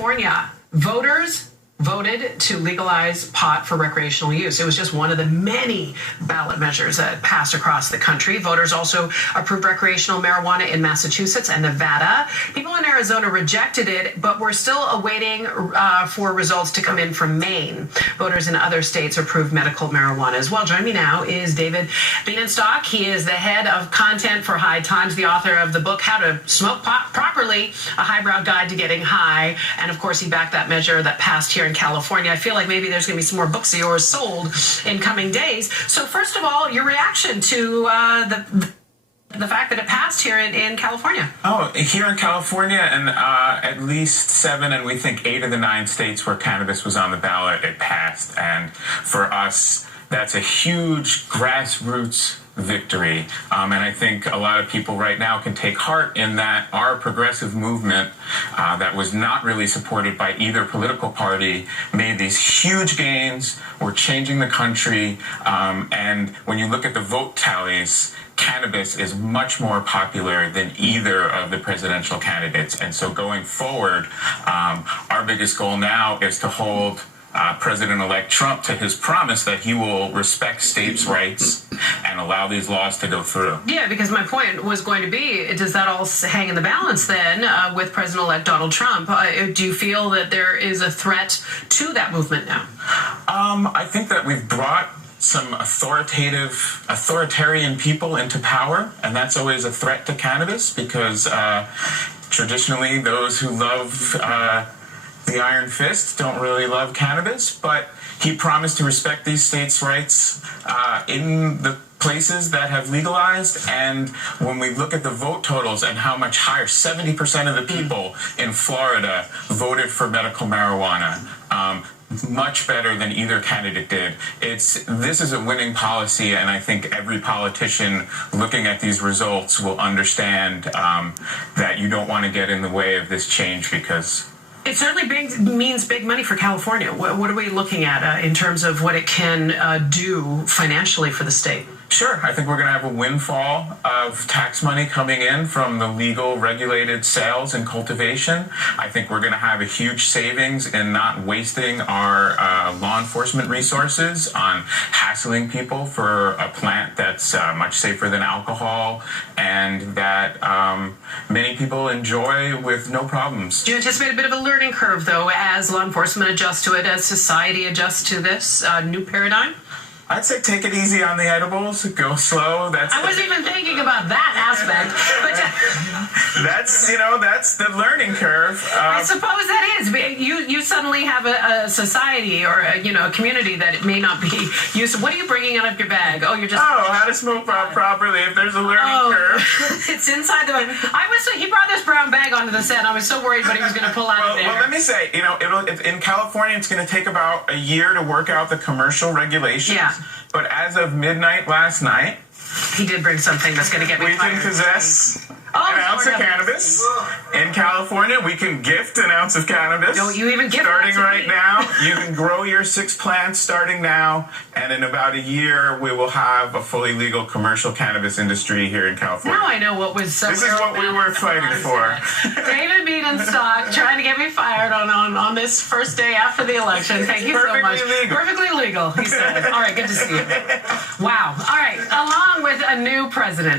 California, voters voted to legalize pot for recreational use. It was just one of the many ballot measures that passed across the country. Voters also approved recreational marijuana in Massachusetts and Nevada. People in Arizona rejected it, but we're still awaiting for results to come in from Maine. Voters in other states approved medical marijuana as well. Joining me now is David Bienenstock. He is the head of content for High Times, the author of the book, How to Smoke Pot Properly, a highbrow guide to getting high. And of course, he backed that measure that passed here in California. I feel like maybe there's going to be some more books of yours sold in coming days. So first of all, your reaction to the fact that it passed here in California. Oh, here in California and at least 7 and we think 8 of the 9 states where cannabis was on the ballot, it passed. And for us, that's a huge grassroots victory. And I think a lot of people right now can take heart in that our progressive movement that was not really supported by either political party made these huge gains. We're changing the country. And when you look at the vote tallies, cannabis is much more popular than either of the presidential candidates. And so going forward, our biggest goal now is to hold President-elect Trump to his promise that he will respect states' rights and allow these laws to go through. Yeah, because my point was going to be, does that all hang in the balance then with President-elect Donald Trump? Do you feel that there is a threat to that movement now? I think that we've brought some authoritarian people into power, and that's always a threat to cannabis because traditionally those who love the iron fist don't really love cannabis, but he promised to respect these states' rights in the places that have legalized. And when we look at the vote totals and how much higher, 70% of the people in Florida voted for medical marijuana, much better than either candidate did. This is a winning policy, and I think every politician looking at these results will understand that you don't want to get in the way of this change because it certainly means big money for California. What are we looking at in terms of what it can do financially for the state? Sure. I think we're going to have a windfall of tax money coming in from the legal regulated sales and cultivation. I think we're going to have a huge savings in not wasting our law enforcement resources on hassling people for a plant that's much safer than alcohol and that many people enjoy with no problems. Do you anticipate a bit of a learning curve, though, as law enforcement adjusts to it, as society adjusts to this new paradigm? I'd say take it easy on the edibles, go slow. I wasn't even thinking about that aspect, but that's the learning curve. I suppose that is. You suddenly have a society or a community that it may not be used to. What are you bringing out of your bag? Oh, you're just how to smoke pot properly if there's a learning curve. It's inside the bag. He brought this brown bag onto the set. I was so worried what he was going to pull out of there. Well, let me say, in California, it's going to take about a year to work out the commercial regulations. Yeah. But as of midnight last night, he did bring something that's going to get me fired. We can possess an ounce of cannabis. In California, we can gift an ounce of cannabis. Don't you even gift starting right now. You can grow your 6 plants starting now, and in about a year, we will have a fully legal commercial cannabis industry here in California. Now I know what was so. This is what we were fighting for. David Bienenstock trying to get me fired on this first day after the election. Thank you so much. Legal. Perfectly legal, he said. All right, good to see you. Wow. All right, along with a new president.